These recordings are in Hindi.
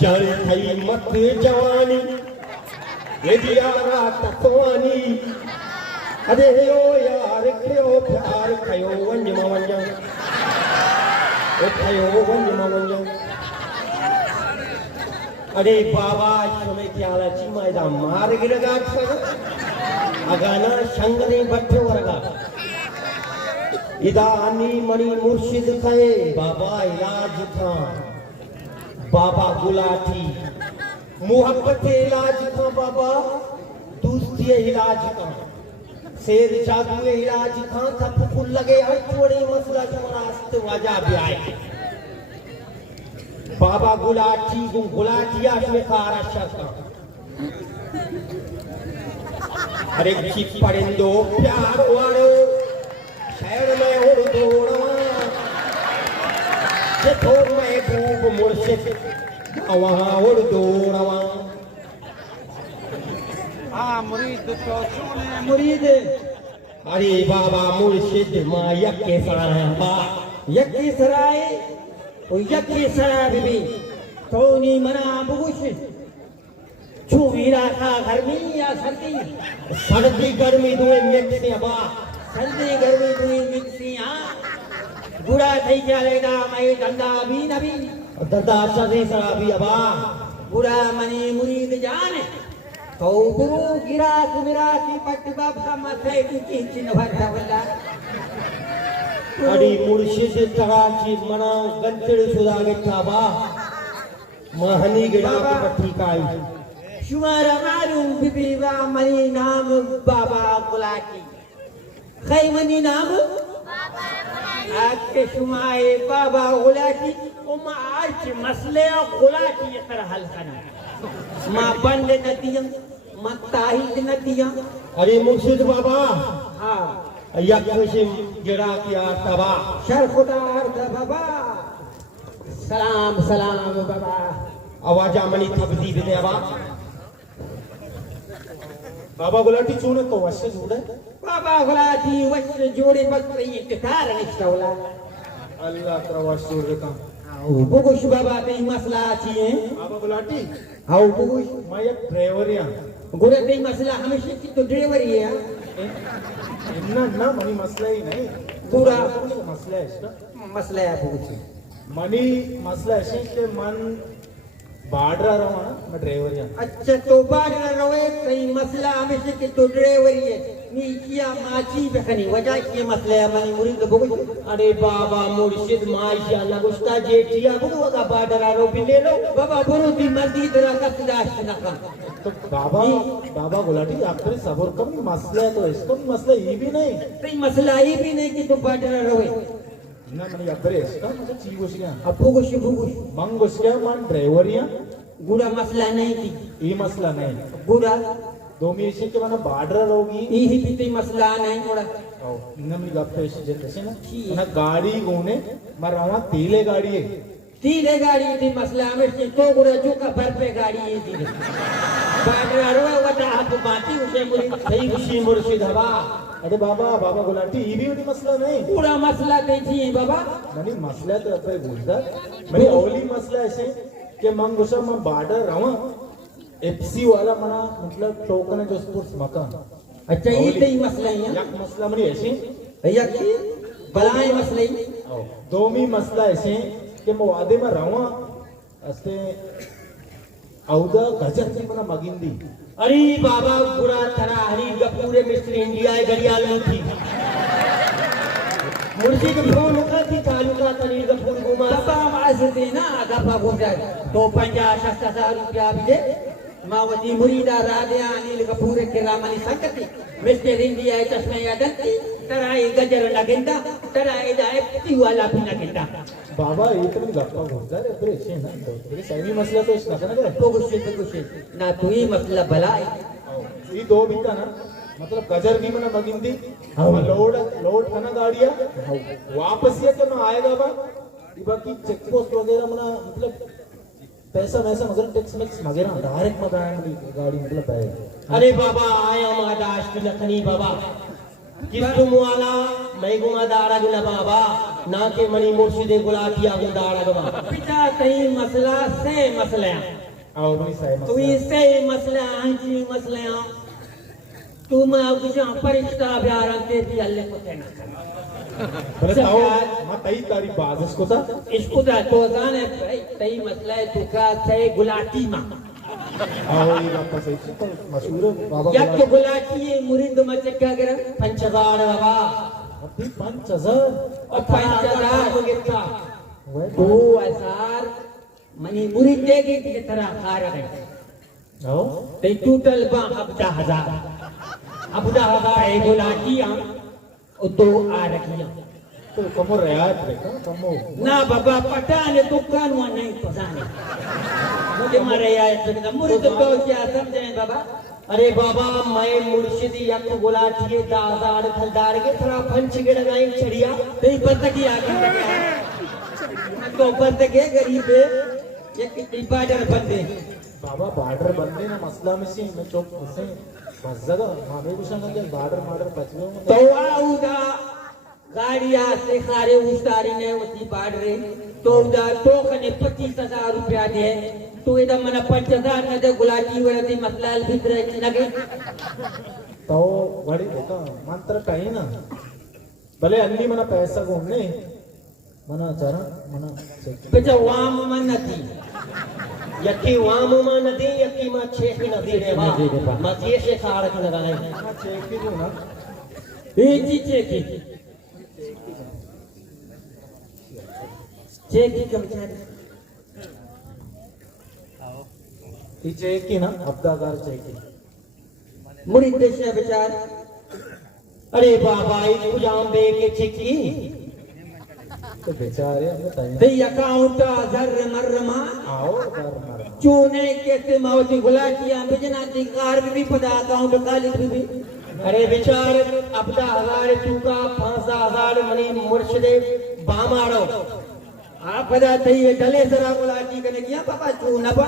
जड़ थई मत जवानी ये दियारा तकवानी अरे ओ यार खयो प्यार खयो वंज मवंज ओ खयो वंज मवंज अरे बाबा शुमे क्याला चिमायदा मार गिरगा अगाना शंगने बट्टे वरगा इदा अनी मणि मुर्शिद कहे बाबा इलाज था बाबा गुलाटी मोहब्बत इलाज का बाबा दोस्ती इलाज का शेर जादू इलाज का सब फुल लगे हर थोड़े मसला जमरास्त वजह भी आए बाबा गुलाटी गुलाटिया में कारा शका अरे चिप परिंदो प्यार वालो शहर में उड़ दौड़वा जे थोड़ में खूब मुर्शिद वहाँ उड़ दौड़वा हाँ मुरीद तो सुने मुरीद अरे बाबा मुर्शिद माँ यक्के सराय बा यक्की सराय और यक्की सराय भी तो नहीं मना बुश छुवीरा था गर्मी या सर्दी सर्दी गर्मी दुए मिक्स है बा सर्दी गर्मी दुई मिक्सी हाँ बुरा थई क्या लेगा मैं धंधा भी नबी ददा सदी सराबी अबा बुरा मनी मुरीद जाने तो गुरु गिरा कुमिरा की पट बाप का माथे की चिन्ह भरता वल्ला अड़ी मुर्शिद तराची मना गंतड़ सुदा गेठा बा महनी गिरा की पट्टी काई शुमारा मालूम बीबी बा मनी नाम बाबा गुलाटी खैमनी नाम आपके शुमाए बाबा गुलाटी उमा आज मसले गुलाटी ये तरह हल करना माँ बंद नदियाँ माँ ताहिद नदियाँ अरे मुर्शिद बाबा हाँ यक्शिम गिरा किया तबा शर खुदा बाबा सलाम सलाम बाबा आवाजा मनी थबदी बिदे अबा बाबा गुलाटी चूने तो वश्य जुड़े बाबा गुलाटी वश्य जोड़े बकरी इत्तार निष्ठवला अल्लाह तरवाश जोड़े का बुगुश बाबा पे मसला चाहिए बाबा गुलाटी हाँ बुगुश मैं एक ड्राइवर या गुरे पे मसला हमेशा की तो ड्राइवर ही है इन्ना ना मनी मसला ही नहीं पूरा मसला है इसका मसला है बुगुश मनी मसला है कि मन बाढ़ रहा हूँ ना मैं ड्राइवर या अच्छा तो बाढ़ रहे कहीं मसला हमेशा की तो ड्राइवर ही है नीचिया माची बखनी वजह के मसले मनी मुरीद बुगुश अरे बाबा मुर्शिद माशा लगुस्ता जेठिया बुगवा बाढ़ रो भी ले लो बाबा बुरु दी मस्जिद रखा दाश्त ना का तो बाबा बाबा गुलाटी आप तो सबर कम मसला है तो इसको मसला ये भी नहीं कहीं मसला ये भी नहीं कि तो बाढ़ रहे ना मनी अबरे इसका मुझे चीज उसिया अब बुगुश बुगुश मंग उसके मन ड्राइवर या गुड़ा मसला नहीं थी ये मसला नहीं गुड़ा दो मिशी के मना बाढ़ होगी यही भी तो मसला नहीं गुड़ा इन्हें मेरी गप पेश जैसे ना गाड़ी गोने मरवा तेले गाड़ी है तीले गाड़ी थी मसला में से तो गुड़ा जो का भर पे गाड़ी ये थी बाढ़ रहा वटा आप बाती उसे मुरी सही खुशी मुर्शिद हवा अरे बाबा बाबा गुलाटी ये भी उन्हीं मसला नहीं पूरा मसला नहीं थी बाबा मनी मसला तो अपने बोलता मनी अवली मसला ऐसे कि मंग उसे मैं बाढ़ रहा एफसी वाला मना मतलब टोकन है जो स्पोर्ट्स मकान अच्छा ये तो ही मसला है यक मसला मनी ऐसे भैया की बलाए मसले दो मी मसला ऐसे कि मैं वादे में रहा अस्ते औदा गजर से मना मगिंदी अरे बाबा बुरा थरा हरी पूरे मिस्टर इंडिया घड़ियाल में थी मुर्शी के फोन मुका थी चालू का तनीर का फोन घुमा बाबा आवाज देना दफा हो जाए तो 50-60 रुपया भी दे मावती मुरीदा राधे अनिल कपूर के रामनी संकति मिस्टर इंडिया चश्मे यादंती तराई गजर लगेंदा तराई जाए पति वाला भी लगेंदा बाबा ये तो मैं गप्पा बोलता है अरे ऐसे ना तो ये सही मसला तो इसका ना करे तो कुछ ना तू ही मतलब भलाई ये दो बीता ना मतलब गजर भी मना मगिंदी लोड करना गाड़िया वापस ये तो ना आएगा बा ये बाकी चेक पोस्ट वगैरह मना मतलब पैसा वैसा मगर टैक्स मैक्स वगैरह डायरेक्ट मत आया गाड़ी मतलब है अरे बाबा आया मादाश की लखनी बाबा किस तुम वाला मैं गुमा दारा गुना बाबा ना के मनी मुर्शिदे गुलाटिया गुंदाड़ा गवा पिता तई मसला से मसले आओ मनी साहे तू से मसले आंजी मसले तू मैं कुछ परिश्ता ब्यार के भी अल्ले को तेना बरं आओ मा ताई तारी बाजस को ता इसको दा तो जाने तई मसला है तू का से गुलाटी मा आओ ये बात सही से तो मशहूर बाबा या तो गुलाटी मुरिद मचक्का कर पंचदाड़ बाबा अभी 5000 और 5000 बगिता दो हजार मनी मुरिद देगी की तरह खा रहे आओ ते टोटल बा 10000 है गुलाटी दो आ रखिया तो कमो रियायत देखा कमो ना बाबा पटाने दुकान वहां नहीं पसाने मुझे मारे आए मुरिद तो क्या समझे बाबा अरे बाबा मैं मुर्शिदी यक गुलाटिए दादाड़ खलदाड़ के थोड़ा पंच गिड़ गई चढ़िया तो बंद की आगे तो बंद के गरीब एक बाजार बंदे बाबा बॉर्डर बनने ना मसला में से मैं चौक फंसे बस जगह मामे कुछ ना के बॉर्डर बच गए तो आउदा गाड़िया से खारे उस्तारी ने उसी बॉर्डर तो उदा तो कने 25,000 रुपया दे तो इधर मना 5,000 न दे गुलाटी वरती मसला भीतर न गई तो बड़ी देखा मंत्र काही ना भले अन्नी मना पैसा घूमने मना चारा मना बेटा वाम मन नदी यकी वाम मा नदी यकी मा छेक नदी रे बा मा छे से साड़ के लगाए मना चेक की ना ये चीजे की चेक की कमचारी ती चेक की ना हफ्तागार चेक की मुरिद देशा बेचार अरे बाबा एक खुजाम बे के चिक्की तो बेचारे हम बताएं दे अकाउंट जर मर्रमा आओ कर मार चूने के मावती गुलाटिया बिजना दी कार भी पदा अकाउंट काली भी अरे बेचार अपना 1000 चूका 5000 मनी मुर्शिदे बामाड़ो आप पदा थई डले जरा गुलाटी कने किया पापा चू न पा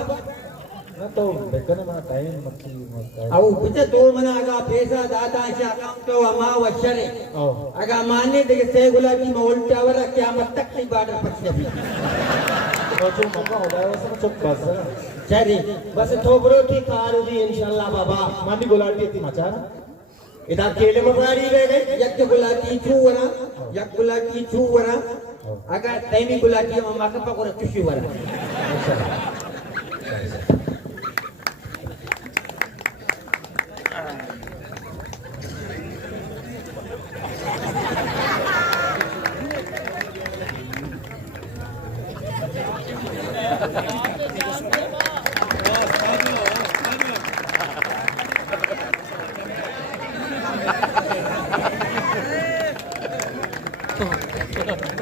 ना तो बेकने मना टाइम मक्की मत औ बिचे दो मना आगा पैसा दादा से अकाउंट तो अमा वशरे आओ आगा माने दे से गुलाटी में उल्टा वाला क़यामत तक की बात पछे भी तो जो मौका हो जाए वैसे चुप बस चरी बस थोबरो ठीक कार दी इंशाल्लाह बाबा मानी गुलाटी थी मचाना इधर केले में गाड़ी गए यक गुलाटी छुवरा यक गुलाटी छुवरा आगा तैमी गुलाटी में माका पकोर चुशी वरा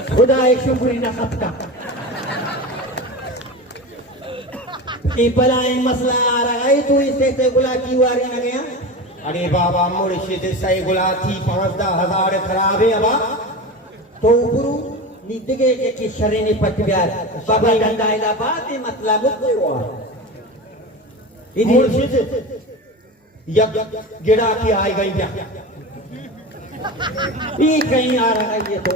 खुदा एक शुक्री ना खपता ये बलाई मसला आ रहा है तू इससे से गुलाटी वारी न गया अरे बाबा मुर्शिद सही गुलाटी 5,000 खराब है अबा तो गुरु निदगे के शरीने पटब्यार बाबा डंडाइला बात मसला मुझे हुआ मुर्शिद यक गिड़ा के आई गई क्या ये कहीं आ रहा है ये तो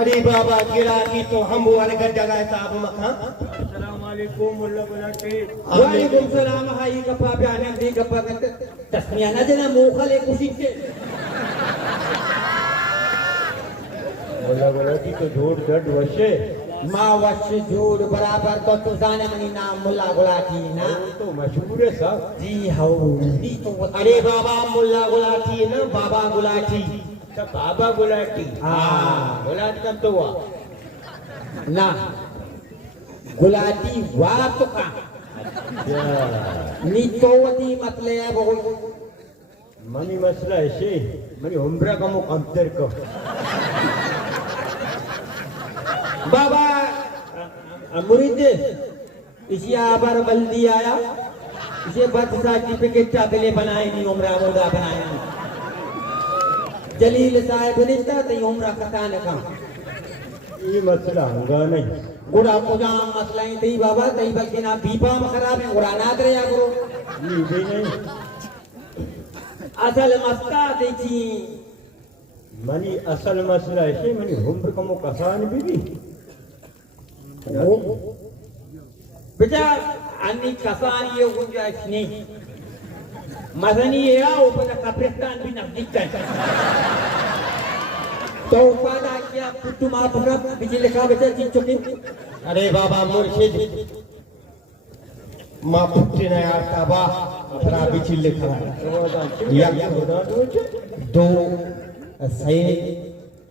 अरे बाबा गिरा की तो हम वाले घर जगह साहब मखा अस्सलाम वालेकुम मुल्ला गुलाटी वालेकुम सलाम हाई कपा बयान दी कपा तस्मिया न देना मोखले खुशी के मुल्ला गुलाटी तो झूठ डड वशे माँ वश झूठ बराबर तो तू जाने मनी नाम मुल्ला गुलाटी ना तो मशहूर है साहब जी हाउ दी तो अरे बाबा मुल्ला गुलाटी ना बाबा गुलाटी सब बाबा गुलाटी हाँ। गुलाटी कब तो हुआ ना गुलाटी वाह तो का नी तो वती मतले है बहुत मनी मसला ऐसे मनी उम्र का मुकद्दर को बाबा मुरीद इसी आबर बल्दी आया इसे बर्थ सर्टिफिकेट चाकले बनाए नहीं उम्र मुदा बनाए नहीं जलील साहब रिश्ता तई उम्र कथा न का ये मसला होगा नहीं गुड़ा कुजाम मसला ही तई बाबा तई बल्कि ना बीपा में खराब है गुड़ा ना करे करो ये भी नहीं असल मस्ता तई थी मनी असल मसला है मनी उम्र कमो कसान बीबी बेटा अन्नी कसान ये गुंजाइश नहीं मदनी ये आओ पर कब्रिस्तान भी नजदीक है तो फादा क्या तुम आप बिजली का बेटा जीत चुके अरे बाबा मुर्शिद माँ पुत्री ने यार ताबा अपना बिचिल लिखा या दो से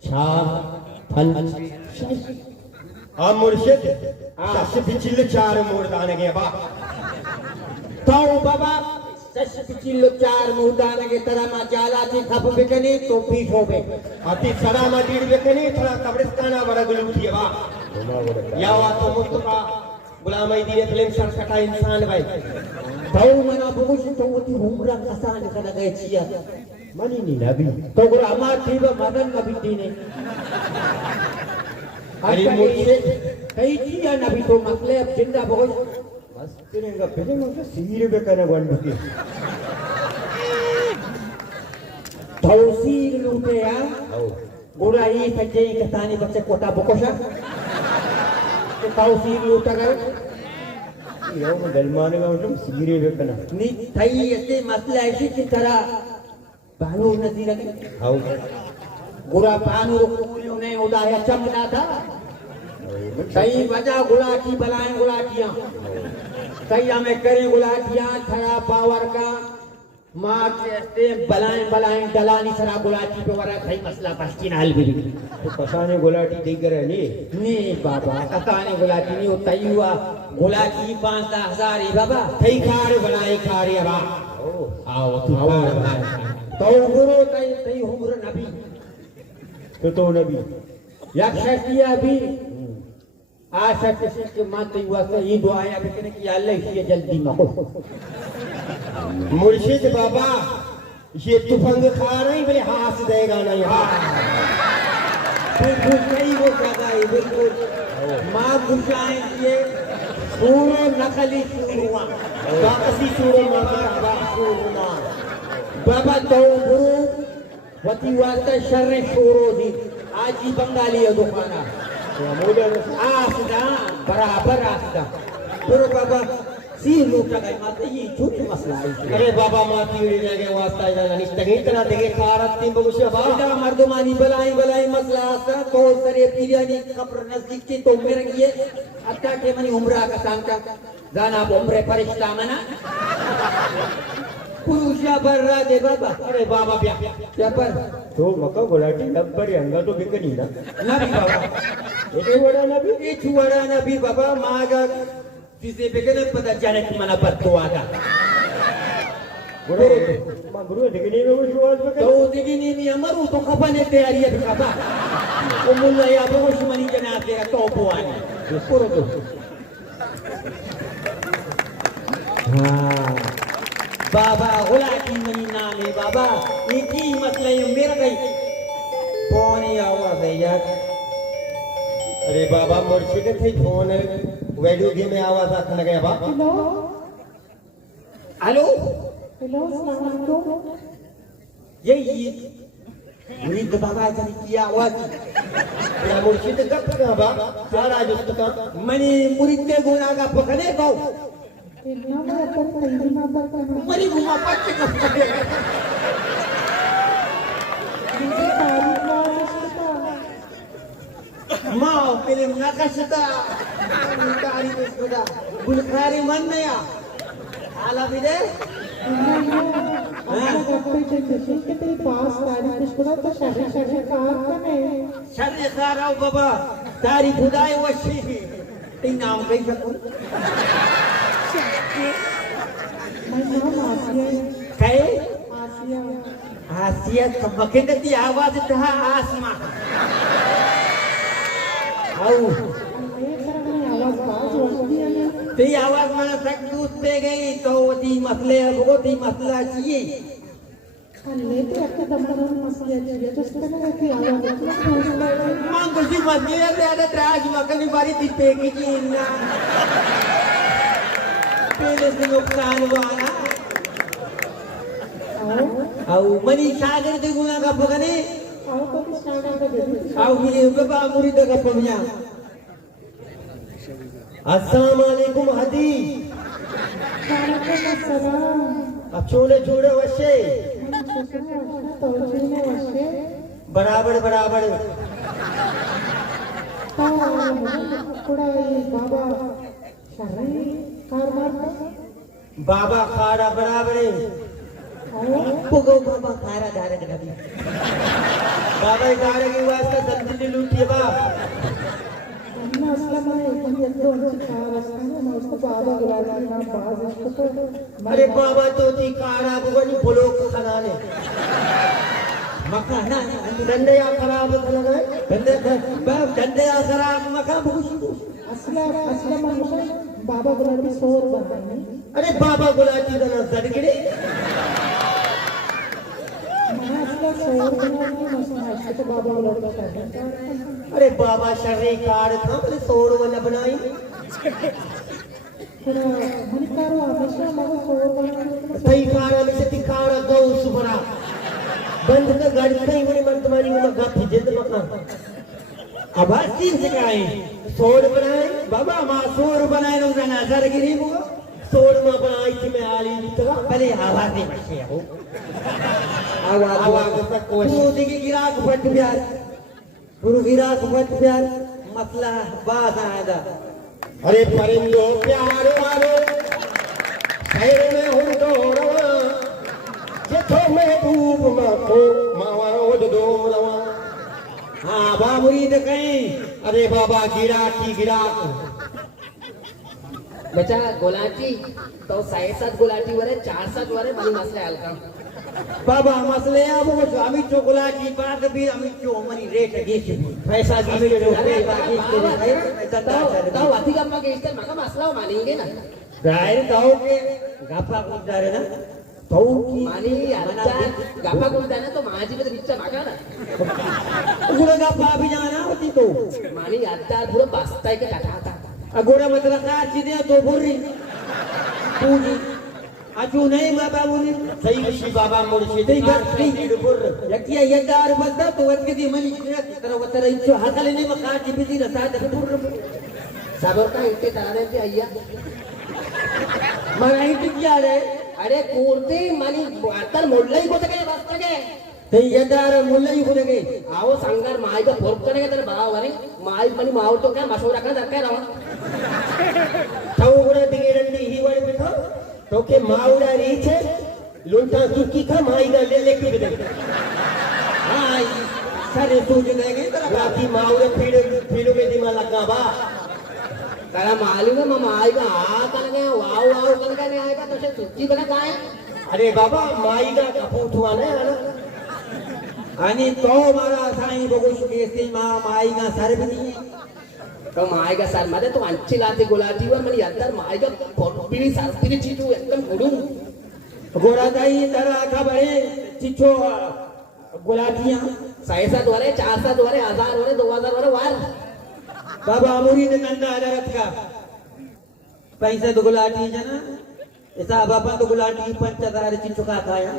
चार पंच आ मुर्शिद सस बिचिल चार मुर्दान के बा तो बाबा सस बिचिल चार मुर्दान के तरह मा जाला थी खप बिकनी तो पीठ हो गए अति सदा मा डीड़ बिकनी थोड़ा कब्रिस्ताना बड़ा गुलू थी बा या वा तो मुस्तफा गुलाम दीन फिल्म सरकटा इंसान भाई तो मना बुकुश तो उती हुमरा कसान कना गए छिया मनी नी नबी तो गुरा अमा थी व मदन नबी दीने अरे मुझे कई छिया नबी तो मसले अब जिंदा बहुत मस्त करेगा फिर मुझे सीर पे करने बंद के तौसीर लूटे या गुरा ये सच्चे कसानी बच्चे कोटा बुकोशा तो तौसीर लूटा गए यो मुसलमान का मतलब सीरे पे करना नी थई ऐसे मसला ऐसी की तरह बानू नदी लगे हाउ गुरा बानू को ने उदाया चमना था सही वजह गुलाटी बलाएं गुलाटियां सही हमें करें गुलाटियां थरा पावर का माँ कहते बलाएं बलाएं डलानी सरा गुलाटी पे वरा सही मसला पश्चिन हल भी तो कसाने गुलाटी देख रहे नहीं बाबा कसाने गुलाटी नहीं होता ही हुआ गुलाटी 5,000 ही बाबा थई खारे बनाए खारे बा आओ तू खारे बनाए तो गुरु तई तई उम्र नबी तो नबी यक्षिया भी आशा किसी के माते हुआ तो ये दुआया बिकने की अल्लाह ये जल्दी मको मुर्शिद बाबा ये तुफंग खा रही मेरे हाथ देगा नहीं बिल्कुल सही वो जगह है बिल्कुल माँ गुस्साएं ये सूरो नकली सूरुआ बाकसी सूरो माँ सूरुआ बाबा तो गुरु वती वास्ता शर्रे सूरो दी आज ही बंगाली है दुकाना आसदा बराबर आसदा गुरु बाबा सी लूटा गए माते ये झूठ मसला है अरे बाबा माती उड़ी लगे वास्ता जाना निस्तगी तना देखे खारत तीन बगुशा बा बेटा मर्दमानी बलाई बलाई मसला आसा तो सरे पीरियानी कब्र नजदीक थी तो मेरे ये अत्ता के मनी उम्रा का सांता जाना उम्रे परिश्ता मना पुरुषा बर्रा दे बाबा अरे बाबा ब्या क्या पर तो मका गुलाटी नब्बरी अंगा तो बिकनी ना नबी बाबा ये बड़ा नबी ये छुआड़ा नबी बाबा मागा जिसे बिकने पता जाने कि मना पर तो आगा गुरु दिखने में वो शुरुआत में तो दिगिनी में अमरू तो खपने तैयारी है बाबा वो मुल्ला या बहुत मनी जना देगा तो बुआने पूरा तो हाँ बाबा गुला की मनी नाम है बाबा ये की मसला है मेरा गई कौन ही आवाज है यार अरे बाबा मुर्शिद थे फोन वीडियो गेम में आवाज आने गया बा हेलो हेलो अस्सलाम वालेकुम ये मुरीद बाबा जन की आवाज या मुर्शिद कब का बा सारा जुस्त का मनी मुरीद के गुना का पकड़े को इतना बड़ा पर इतना बड़ा मरी घुमा पक्के का मुझे सारी क्लास इसका माँ पहले नकाशता कारी इसका बुलखारी मन नया आला भी दे तेरे पास तारीख इसको तो शहर कार कने शर्रे सारा बाबा तारी खुदाई वशी तीन नाम कही सकूं मैं नाम आसिया कहे आसिया आसिया कमके नती आवाज था आसमा आओ ये तरह आवाज बाज होती है ते आवाज में तक दूध पे गई तो दी मसले वो दी मसला चाहिए अल्ले तो आपके दमन मसले चाहिए तो इसके ना की आवाज इतना पूछना है मां कुछ मसले है ज्यादा त्राज मकनी बारी दी पे की जीना पहले से नुकसान हुआ ना आओ मनी सागर दे गुना का पकने आओ तो स्टार्ट कर दे आओ ये बाबा मुरीद का पमिया अस्सलाम वालेकुम हदी वालेकुम अस्सलाम अचोले जोड़े वशे तौजीने वशे बराबर बराबर ಕೂಡ ಈ ಬಾಬಾ ಶರೈ कार मारता बाबा खाड़ा बराबर पुगो बाबा खारा धारे गदी बाबा इधारे की वास्ता जल्दी लूटिए बाप अन्न असलमा एकदम एकदम कार असताना मस्त बाबा गुलाबी नाम बाज असतो अरे बाबा तो ती काड़ा बुगनी बोलो खनाने मका ना दंडे या खराब खनाने बंदे बाप डंडे खराब मका भूसी असलमा मुझे बाबा गुलाबी सोर बनाने अरे बाबा गुलाटी दना जडगड़े महासला सोर बनाने मस्त है तो बाबा गुलाबी करता अरे बाबा शर्री कार था बोले सोर वाला बनाई पुरा मनिकारो हमेशा मग सोर बनाने सही कार में से तिकारा गौ सुबरा बंद कर गाड़ी कहीं बड़ी मर्दमानी में गा फिजे तो मका आवाज तीन से काए सोर बनाए बाबा मा सोर बनाए नो ना नजर गिरी वो सोर में बनाई थी मैं आली निकला पहले आवाज नहीं बचे हो आवाज तक कोशिश तू दिगी गिराक फट प्यार गुरु गिराक फट प्यार मसला बात आया अरे परिंदो प्यार वालो शहर में हुंदो रवा जेठो महबूब माखो मावा ओड दो रवा हाँ बा मुरीद कहीं अरे बाबा गिराक बच्चा गोलाटी तो 6-7 गोलाटी वरे 4-7 वरे मनी मसले हलका बाबा मसले अब वो आम्ही चोकलाची पाक भी आम्ही चो मनी रेट घेची पैसा आम्ही दी चो अरे बाकी तो वाती गप्पा के इस्तेमाल मका मसला मानेंगे ना जाहिर ताऊ के गप्पा कुछ जा रहे ना ताऊ की मानी अच्छा गप्पा को जाना तो माजी में रिच्चा मागा ना पूरा गप्पा भी जाना होती तो मानी अच्छा पूरा बस्ता के टाटा अगोरा मतलब का चीजें तो बुरी पूजी अजू नहीं बाबा मुनी सही विषय बाबा मुर्शिद सही बात, सही। बुर यकिया यदार बंदा तो वत के मनी तरह वतर इच्छो हाकले नहीं मका जिबिदी रसा दबुर साबर का इतने तारे से आया मराई टिकिया रे अरे कोरते मानी आता मोडलाई को तके बस्ता के ते यदार मुल्लाई हो गए आओ संगर माई का फोर्क करने का तेरे बराबर है माई मनी माव तो क्या मशवरा का दरकार रहा थाऊ गुना बिगेरंदी ही वाले बिठा तो के माउरा रीच है लुंटा सुकी का माईगा ले लेके दे हां सारे सूझ देंगे तेरा बाकी माउरे पीड़ो में दिमाग लगा बा तेरा मालूम है मामा आएगा आ कर गए वाव वाव कर गए नहीं आएगा तो से सुच्ची बना का है अरे बाबा माईगा कपूत हुआ ना आना आणि तो मारा साईं बघू केसी मा माई का सर भी नहीं तो माई का सर मध्ये तो अंची लाती गोलाटी वर मनी अंतर माई का पीड़ी सर पीड़ी चीटू एकदम गुडूम गोरा दाई तरा खबरे चिचो गुलाटियां 6-7 वरे 4-7 वरे 1000 वरे 2000 वरे वार बाबा मुरीद नंदा हजरत का पैसे तो गुलाटी जना ऐसा बाबा तो गुलाटी 5000 चिचो का खाया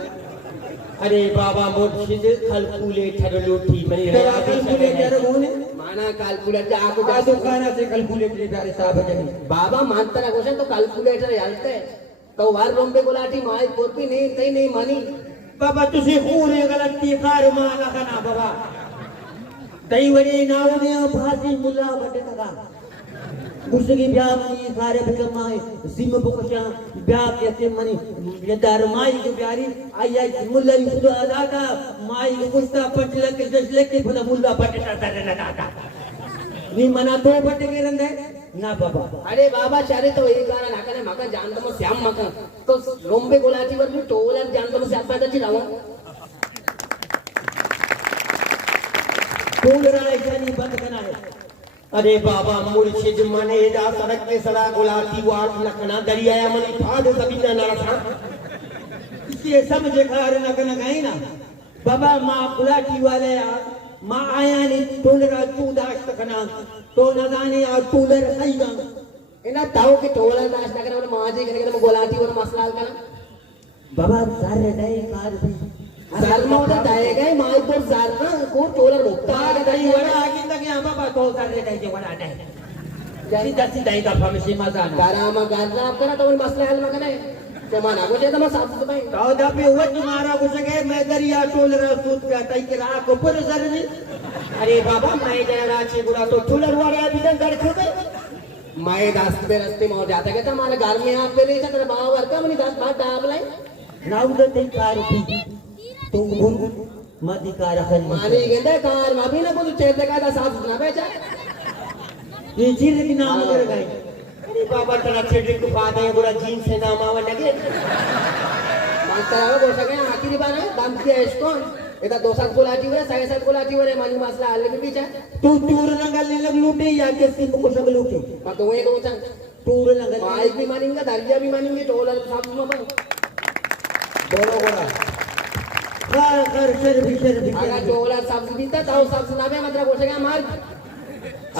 अरे बाबा मुर्शिद कैलकुलेटर लूटी मेरी तेरा कैलकुलेटर होने माना कैलकुलेटर आको आ दुकाना से कैलकुलेटर प्यारे साहब जनी बाबा मानता ना क्वेश्चन तो कैलकुलेटर यालते तो वार रोम्बे गोलाटी माई कोरपी नहीं तई नहीं मानी बाबा तुझे खूने गलती कार माना कना बाबा तई वरी नाव ने फासी मुल्ला बटे तका मुर्शिदी ब्याह की सारे बिकमा है सिम बुकशा ब्याह कैसे मनी यदार माई की प्यारी आई आई मुल्ला खुदा दादा माई को कुस्ता पटल के जसले के खुदा मुल्ला बटे ता दादा नी मना तो बटे के रंदे ना बाबा अरे बाबा चारे तो एक बार नाकने मका जानता मग श्याम मका तो रोम्बे गोलाटी वर मी टोलर जानता मग श्याम पैदाची रावा टोलरा ऐसा बंद करना है अरे बाबा मुर्शिद मने जा सड़क के सड़ा गुलाटी वाट लखना दरिया मनी फाड़ सबिना ना था इसलिए समझे कार न कना गई ना बाबा माँ गुलाटी वाले माँ आया नहीं टोलरा तू दाश्त कना तो न जाने और टोलर सही गा इना ताऊ के टोलर दास नगर में माजी करके मग गोलाटी वर मसलाल का बाबा सारे नए कार भी जारमा होता जाएगा मायपूर जारमा को टोलर मुक्ता काही वडा आगी लगे आम्हा बा तो चालले काही वडा नाही जरी जास्ती जाई का फार्मसी मा जाणार गारामा गारना आप करा तो मसला हल मगने ते माना को जे तमा साफ सफाई तो दा पे वच मारा को सके मैं दरिया टोलर सूत का तई के रा को पर जरनी अरे बाबा मैं जरा रांची गुड़ा तो टूलर वाले अभी तक घर खो गए माय रास्ते रस्ते में हो जाता के हमारे घर में आप पे ले जाकर बाबा वर्का मनी 10 बात डाब लाई नाउद ते कार भी तू मुन मधी कार खन मानी गेंदे कार मा भी ना को चेत का था साफ सुना बेचा ये चीज की नाम कर गए अरे बाबा तेरा चेडी को बात है गुड़ा जीन से नाम आवा लगे मास्टर आवे बोल सके आखिरी बार है दाम किया इसको एदा 2 साल कोलाटी वर 7 कोलाटी वर मानी मसला हल में पीछा तू टूर नगल लग लूटे या के सिंह को सब लूटे पर तो ये को चंग टूर नगल माइक भी मानेंगे दरिया भी मानेंगे टोलर साफ में बन बोलो बोला कर सर भी अगर टोलर साफ दीता तो साफ सुनावे मतलब बोल सके मार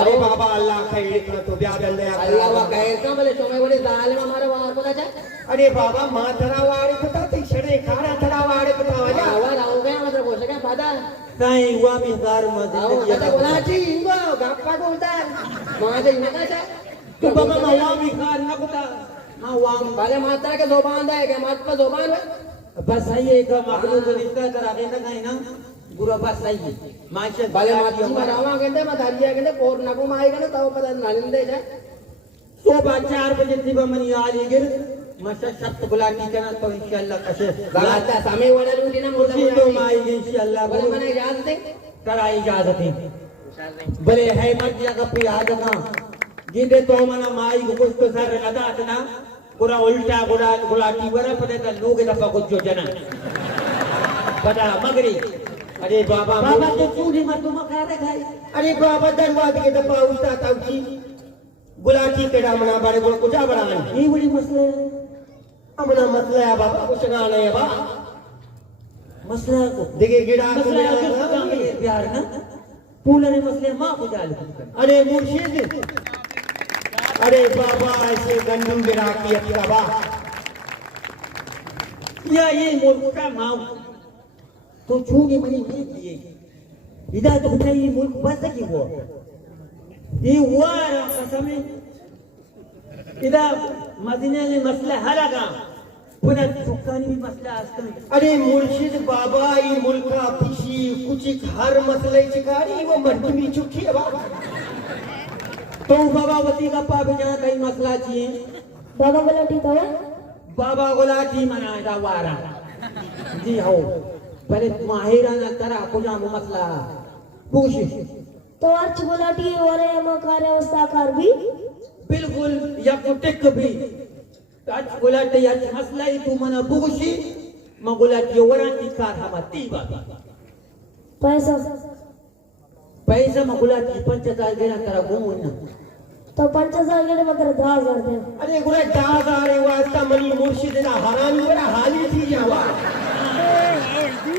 अरे बाबा अल्लाह खैर का तो ब्याह दल दे अल्लाह वा कहे का बोले चोमे बोले दाल में हमारा वार पता जाए अरे बाबा मां थरा वाड़े पता थी छड़े खारा थरा वाड़े पता वजा आवाज आओ गया मतलब बोल सके पता काई हुआ भी कार मत आओ कथा बोला छी इंगो गप्पा को उतार मां से इनका चा तू बाबा मावा भी कार ना कुता मां वांग भले माता के जुबान है के मत पे जुबान है बस सही है का मखलूक रिश्ता करा के ना नहीं ना बुरा बस सही है माचे भले माती मरावा कहते मैं दरिया कहते पोर ना को माएगा ना तो पता नालिंदे जाए सुबह 4 बजे थी बमनी आली गिर मशा शब्द बुलानी करना तो इंशाल्लाह कसे लगाता समय वाला लूटी ना मुर्दा उसी तो माई इंशाल्लाह भले मैंने याद दे कराई इजाजत है भले है मत जगह पे याद ना जिदे तो मना माई को कुछ तो सर लगा ना पूरा उल्टा गुड़ा गुलाटी वरा पड़े का लोग दफा कुछ जो जना पता मगरी अरे बाबा बाबा तो चूड़ी मत तुम खा रहे भाई अरे बाबा दरवाजे के दफा उठा ताऊची गुलाटी के डामना बारे को कुछ बड़ा ये बड़ी मसला है अपना मसला है बाबा कुछ ना नहीं है बा मसला को देखिए गिड़ा मसला है किस काम में प्यार ना पूरे मसले मां को डाल अरे मुर्शिद अरे बाबा ऐसे गंदू गिरा की अतवा या ये मुल्क का मां तो छूने मनी नहीं दिए इधर तो बताइए ये मुल्क बस की वो ये हुआ कसम इधर मदीने में मसला हरागा पुनः सुखानी भी मसला आस्ते अरे मुर्शिद बाबा ये मुल्क का पिशी कुछ हर मसले चिकारी वो मर्द भी चुकी है बाबा तो बाबा वती का पापी जहाँ कई मसला चाहिए बाबा गुलाटी तो है बाबा गुलाटी मना था वारा जी हो पहले माहिरा ना तरा कुजा मसला पूछ तो अर्च गुलाटी और हम कार्य वस्ताकार भी बिल्कुल या कुटिक भी आज गुलाटी या मसला ही तू मना पूछी म गुलाटी वराती कार हम तीबा पैसा पैसा म गुलाटी 5000 देना तरा घूमना तो 5000 के मगर 10000 दे अरे गुरा दादा रे वास्ता मनी मुर्शिद ना हरामी वरा हाली थी जावा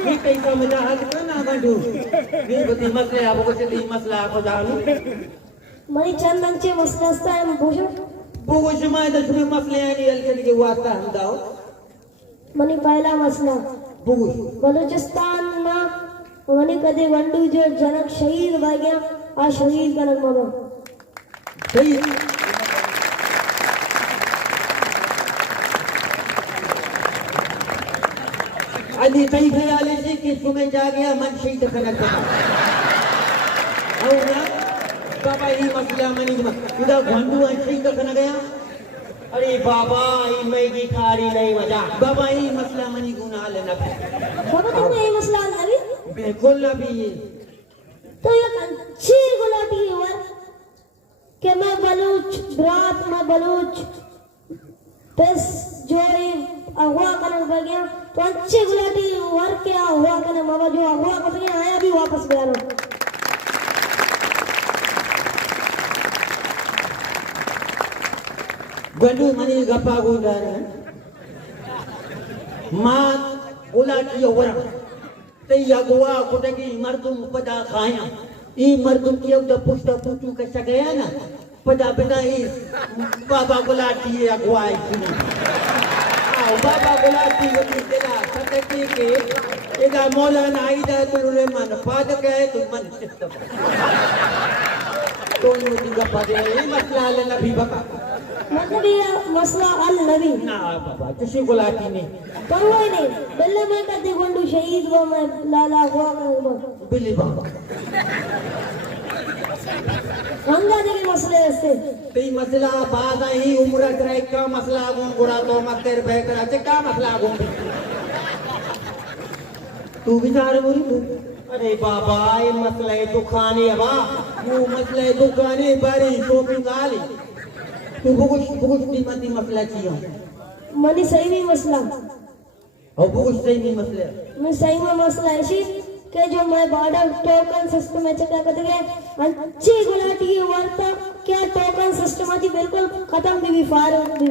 ये पैसा मजा हाथ करना गंडू ये बती मसले आपको से मसला आपको जानू मनी चंदनचे मसले असता है पूछो बुगुश माय दशमे मसले आणि अलकन के वास्ता हम दाओ मनी पहला मसला बुगुश बलूचिस्तान में मनी कदे वंडू जो जनक शहीद भाई गया आ शहीद जनक बाबा सही अभी कई ख्याल से कि तुम्हें जा गया मन शहीद खनक और ना बाबा ये मसला मनी इधर घंडू शहीद खनक गया अरे बाबा ये मैगी खारी नहीं मजा बाबा ये मसला मनी गुना लेना बाबा तुमने ये मसला अंदर बिल्कुल अभी ये तो ये अच्छी गुलाटी है कि मैं बलूच रात में बलूच बस जो ये अगवा करने लग गया तो अच्छी गुलाटी वर क्या हुआ करने मामा जो अगवा कर गया आया भी वापस गया रो गंडू मनी गप्पा गुंडा मां गुलाटी वरा ते अगवा कुटकी मर्दुम पदा खाया ई मर्दुम की उदा पुष्टा पुटू के सगया ना पदा बिना ई बाबा गुलाटी अगवा की आओ बाबा गुलाटी वती तेरा सतकी के इदा मौलाना आइदा तुलुले मन पाद गए तो मन चित्त तो नुदी गप्पा दे ये मसला ले नबी बाबा मतलब ये मसला अल नबी ना बाबा किसी गुलाटी नहीं परवाने ಬೆಲ್ಲ ಕತ್ತಿಕೊಂಡು ಶಹೀದ್ ಲಾಲಾ ಹುआ बिल्ली बाबा ಹಂಗಾದ್ರೆ ಮಸಲೆ ಅಷ್ಟೇ ते मसला बाजा ही उम्र करे का मसला गुन गुरा तो मकर बेकरा से का मसला गुन तू विचार बोली तू अरे बाबा ये मसला है दुकाने अबा वो मसले दुकाने बारी शॉपिंग आली तू बुकुश कीमती मसला चाहिए मनी सही नहीं मसला और बुकुश सही नहीं मसले मैं सही में मसला ऐसी कि जो मैं बॉर्डर टोकन सिस्टम में चेक करते गए अच्छी गुलाटी की वार्ता क्या टोकन सिस्टम आज बिल्कुल खत्म भी फार भी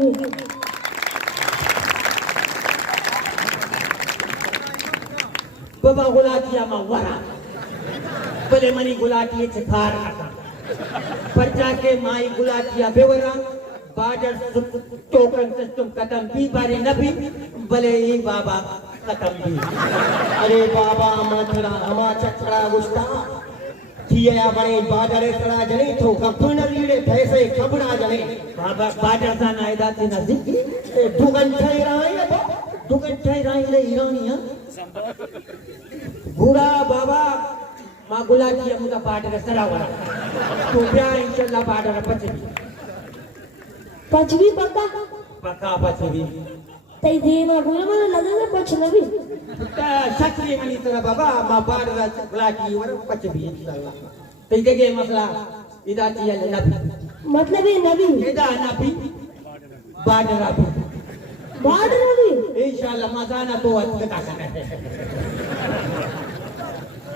बाबा गुलाटिया मा वरा भले मनी गुलाटिए से फार आता पर जाके माई गुलाटिया बेवरा बार्डर टोकन सिस्टम खत्म भी बारे नबी भले ही बाबा खत्म भी अरे बाबा मथरा हमा चखड़ा गुस्ता थिया बड़े बाजारे सड़ा जने तो कपन लीड़े पैसे खबड़ा जने बाबा बार्डर सा नायदा से नजदीक दुगन ठई राय अब दुगंठे राइले ईरानिया बूढ़ा बाबा मां गुलाटिया मुदा बार्डर सड़ा वरा तो क्या इंशाल्लाह बार्डर पचवी पक्का पक्का बचवी तई देना बोले મને લગે છે પછ નબી शक्ति मनी तरह बाबा मां बार्डर गुलाटी वर बचवी इंशाल्लाह तो ये मसला इदा चिया नबी मतलब ये नबी इदा नबी बार्डर अभी बॉर्डर नबी इंशाल्लाह मजाना तो अच्छा सकते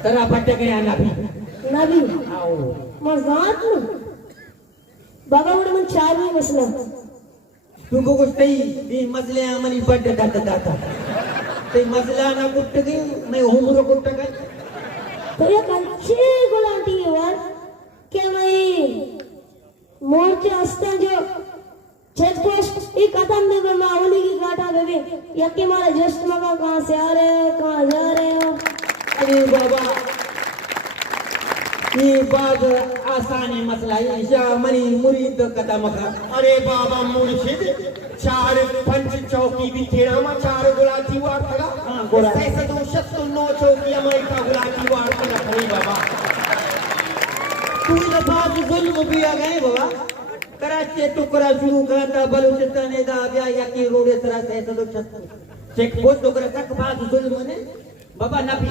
तेरा बट गया नबी नबी आओ मजाक न बाबा उड़ मन चार में मसला तुमको कुछ नहीं ये मसले आमनी बट दाता ते मसला ना कुट गई मैं उम्र कुट गई तो ये अच्छी गुलाटी है यार कि मैं मोर्चे हस्ते जो चेक पोस्ट ये खत्म नहीं कर माहौली की काटा बेबी यकी मारे जस्ट मगा कहाँ से आ रहे हो कहाँ जा रहे हो अरे बाबा ये बात आसानी मसला है या मनी मुरीद कदम का अरे बाबा मुर्शिद चार पंच चौकी भी तेरा मा चार गुलाटी वार खड़ा हाँ, गोला। ऐसे तो शस्त्र नो चौकी हमारी का गुलाटी वार खड़ा खड़ी बाबा तू ये बात जुल्म भी आ गए बाबा कराची टुकड़ा शुरू करता बलूचिस्तान दा गया या की रोड सरा से तो चेक पोस्ट टुकड़ा तक बात जुल्म ने बाबा नबी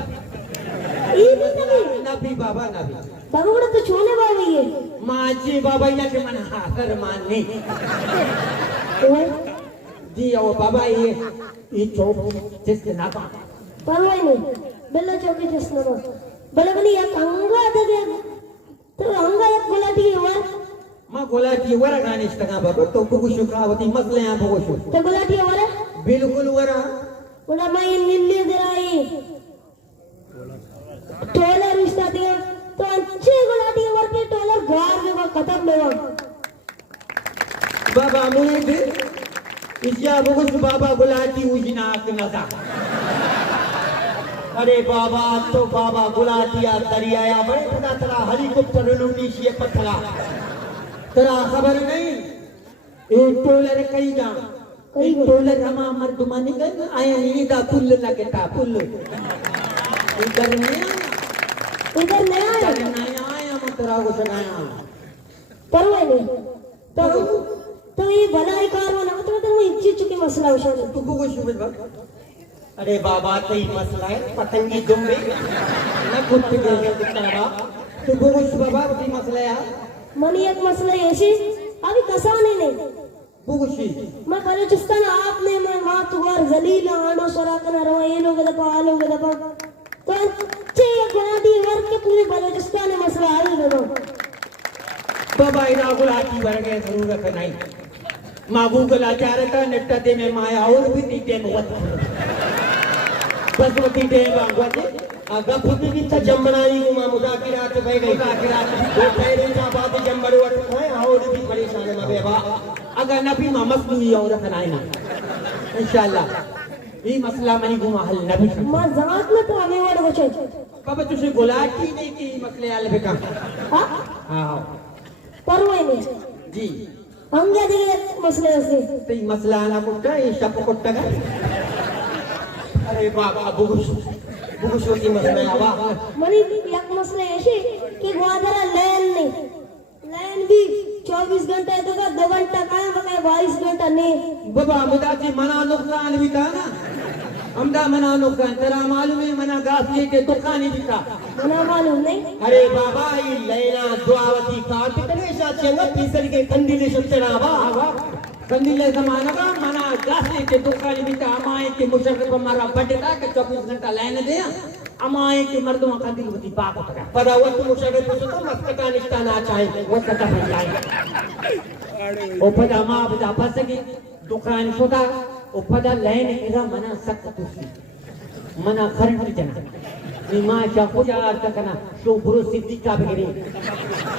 ये भी नबी नबी बाबा नबी बाबा उड़ तो छोने बाबा ये माजी बाबा या के मन हाकर माननी जी ओ बाबा ये चौक जिस ना पा परवाई नहीं बेला चौकी जिसने वो बले बनी एक अंगा दे तो अंगा एक गुलाटी है यार मां गोलाटी वरा गाने इस्तना बाबा तो बुगु शुकावती मसले आ बुगु शु तो गुलाटी है वाला बिल्कुल वरा उड़ा मैं नीली दिराई टोलर रिश्ता दिया तो अच्छी गुलाटी है वार के टोलर गार में वो खत्म में वो बाबा मुरीद इसिया बुगु बाबा गोलाटी उजना के नजा अरे बाबा तो बाबा गुलाटिया दरियाया बड़े पता चला हेलीकॉप्टर लूटी सी पत्थरा तेरा खबर नहीं ये टोलर कई जा कई टोलर हमा मर्दमानी गए आया नहीं दा पुल लगे ता पुल इधर नहीं इधर नया है आया मैं तेरा को सगाया परवाई नहीं तो ये भलाई कार वाला मतलब तो वो इच्छी चुकी मसला उशान तू को शुभ बाबा अरे बाबा तो ही मसला है पतंगी दुम्बे ना कुछ गया दिखता तू को शुभ बाबा की मसला है मनी एक मसला ऐसी अभी कसाने नहीं बुगुशी मैं बलूचिस्तान आपने मैं मात और जलील आनो सरा करना रहा ये लोग दबा आ लोग दबा तो अच्छे गुलाटी वर्ग के पूरे बलूचिस्तान में मसला हल हो गया बाबा इना गुलाटी वर गए जरूरत नहीं मां गूगल आचार का नेटा दे में माया और भी नीचे में वत बस वो नीचे में वत अगर खुद भी था जम्बनाई को मां मुजाकिरात बह गई मुजाकिरात वो पैरे का बात जम्बड़ वट है और भी परेशान में बेबा अगर नबी मोहम्मद हुई और रखना है ना इंशाल्लाह ही मसला मनी गुमा हल नबी मजाक में तो हमें वड़ बचे बाबा तुझे गुलाटी नहीं की मसले आले बेका हाँ हाँ परवाह नहीं जी हम क्या दिए मसले से ते मसला ना कुट्टा ये शप कुट्टा का अरे बाबा बुगुश होती मसला आवा मनी एक मसले ऐसे कि ग्वादरा लैन भी 24 घंटे तो का 2 घंटा का बकाय 22 घंटा नहीं बाबा मुदा जी मना नुकसान भी था ना हमदा मना नुकसान तेरा मालूम है मना घास के दुकान ही था मना मालूम नहीं अरे बाबा ये लेना दुआवती काट करे साचेंगा तीसरी के कंदीले सत्तरा आवा कंदीले जमाना का मना घास के दुकान भी था अमाए के मुशर्रफ हमारा बड़का के 24 घंटा लाइन दे अमाए के मर्दों का दिल होती पाक होता है पर वो तो मुशर्रफ तो मत कटा निस्ताना चाहिए वो कटा हो जाए ओ पदा मां बता बस की दुकान सोता ओ पदा लाइन इरा मना सख्त तुसी मना खरट जना ni ma cha ko ja ta kana so buru siddiqa begere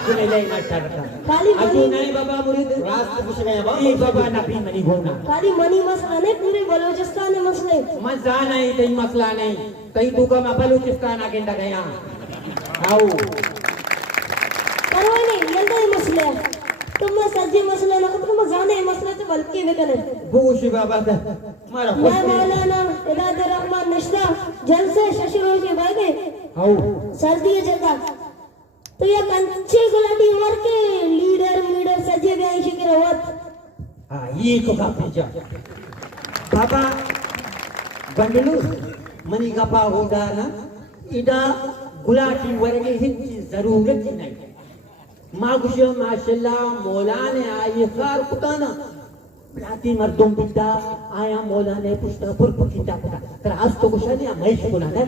tune lai na charta खाली aju money nahi baba murid रास्ते कुछ नहीं आवा ए baba nabi mani gona खाली मनी मसला नहीं पूरे बलूचिस्तान में मसले मजा नहीं तई मसला नहीं तई तू का मैं बलूचिस्तान आगे डा गया आओ परवाह नहीं ये तो मसले तुम सज्जे मसले ना तुम जाने मसले तो बल्कि वे करे गोशी बाबा दा मारा मैं मौलाना इबाद रहमान निश्ता जलसे शशिरोल के बागे आओ सर्दी जगह तो ये कंचे गुलाटी उमर के लीडर सजे गए शिकर होत हां ये को का भेजा बाबा बंडलू मनी का पा होगा ना इदा गुलाटी वर्गे हिच जरूरत नहीं मागुशो माशाल्लाह मौलाने आई खार कुताना राती मर्दों बिदा आया मौलाने पुष्टा पुरप किंदा कुता तर आज तो कुशाने महेश बोलाने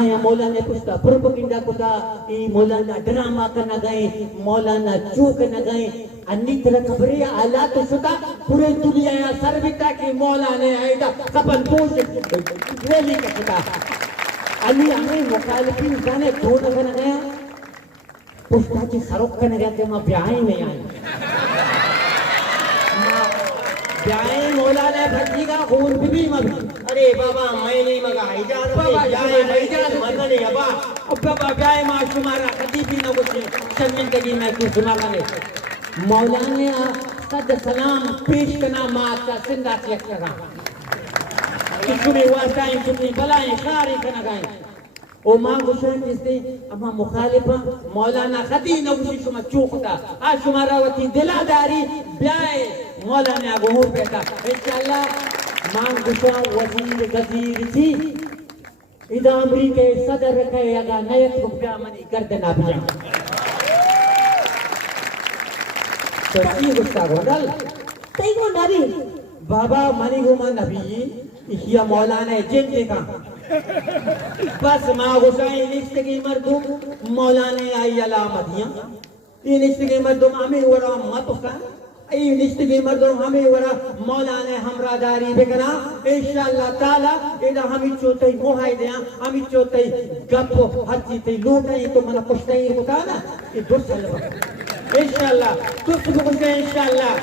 आया मौलाने पुष्टा पुरप किंदा कुता ई मौलाना ड्रामा करना गए मौलाना चूक न गए अन्नी तरह खबरें आला तो सुता पूरे दुनिया या सर्विता की मौलाने आएगा कपन पोष रैली का कुता अली हमें मुखालिफिन जाने दो न गया पुष्टाची सरोक करने गया थे मैं ब्याह ही नहीं आई ब्याह मौलाना भट्टी का खून भी मत अरे बाबा मैं नहीं मगा इजाजत बाबा, नहीं इजाजत मगा नहीं अबा अब बाबा ब्याह मां शुमारा कभी भी ना कुछ शर्मिंदगी में कुछ शुमारा नहीं मौलाना सद सलाम पेश करना मां का जिंदा चेक करा किसने वास्ताएं कितनी बलाएं खारी करना गए ओ मां गुशन जिसने अमा मुखालिफा मौलाना खदी नवशी शुमा चूकता आ शुमारावती दिलादारी ब्याह मौलाना गोहर बेटा इंशाल्लाह मां गुशा वजीर गजीर थी इदा अमरीका सदर के अगा नयत रुपया मनी गर्दना बिया तो की गुस्सा गोडल तई को नबी बाबा मनी गुमा नबी इहिया मौलाना जिंदे का बस माँ गुसाई निश्त की मर्दुम मौलाने आई अलामतियां ये निश्त की मर्दुम हमें वरा मत का ये निश्त की मर्दुम हमें वरा मौलाने हमरादारी बेकना इंशाअल्लाह ताला इदा हम चोतई मोहाई दे हम चोतई गप हर चीज लूटई तो मन कुछ नहीं होता ना ये दुसल इंशाअल्लाह तुझ को इंशाअल्लाह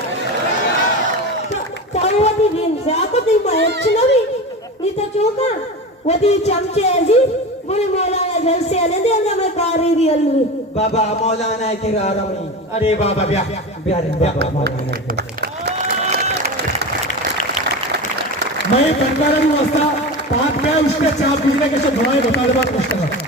तावती दिन जाकती मायच नबी नी तो चोका वदी चमचे अजी बुरे मौलाना जलसे आने दे अंगा मैं कारी भी अलवी बाबा मौलाना के रारमी अरे बाबा ब्याह प्यारे बाबा मौलाना के मैं बनवारा वास्ता पाप क्या उसके चाप पीने के से बनाए बता दे बात